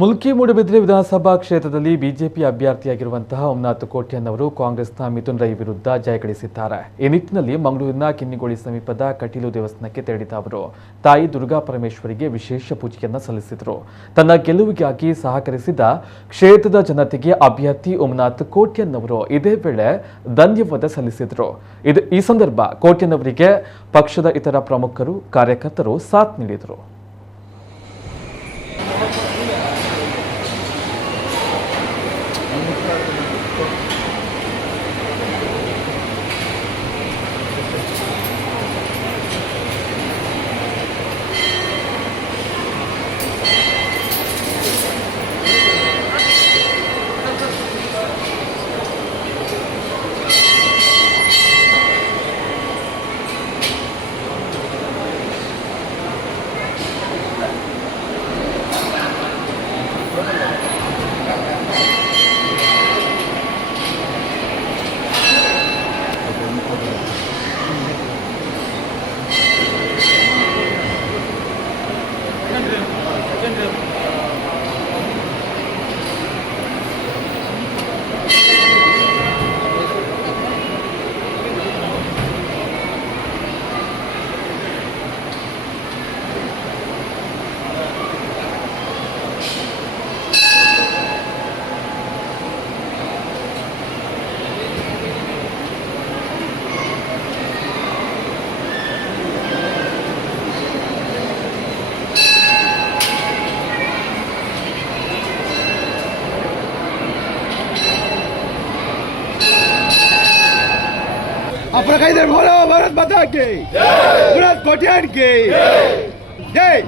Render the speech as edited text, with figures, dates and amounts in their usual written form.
ಮುಲ್ಕಿ ಮೂಡಬಿದ್ರೆ ವಿಧಾನಸಭಾ ಕ್ಷೇತ್ರದಲ್ಲಿ ಬಿಜೆಪಿ ಅಭ್ಯರ್ಥಿಯಾಗಿರುವಂತಹ ಓಂನಾಥ್ ಕೋಟ್ಯಾನ್ ಕಾಂಗ್ರೆಸ್ನ ಮಿಥುನ್ ರೈ ವಿರುದ್ಧ ಜಯಗಳಿಸಿದ್ದಾರೆ. ಈ ನಿಟ್ಟಿನಲ್ಲಿ ಮಂಗಳೂರಿನ ಕಿನ್ನಿಗೋಳಿ ಸಮೀಪದ ಕಟೀಲು ದೇವಸ್ಥಾನಕ್ಕೆ ತೆರಳಿದ ಅವರು ತಾಯಿ ದುರ್ಗಾ ಪರಮೇಶ್ವರಿಗೆ ವಿಶೇಷ ಪೂಜೆಯನ್ನು ಸಲ್ಲಿಸಿದರು. ತನ್ನ ಗೆಲುವಿಗಾಗಿ ಸಹಕರಿಸಿದ ಕ್ಷೇತ್ರದ ಜನತೆಗೆ ಅಭ್ಯರ್ಥಿ ಓಂನಾಥ್ ಕೋಟ್ಯಾನ್ ಅವರು ಇದೇ ವೇಳೆ ಧನ್ಯವಾದ ಸಲ್ಲಿಸಿದರು. ಈ ಸಂದರ್ಭ ಕೋಟ್ಯಾನ್ ಅವರಿಗೆ ಪಕ್ಷದ ಇತರ ಪ್ರಮುಖರು ಕಾರ್ಯಕರ್ತರು ಸಾಥ್ ನೀಡಿದರು. बोलो भारत माता की, ओंनाथ कोट्यान की जय।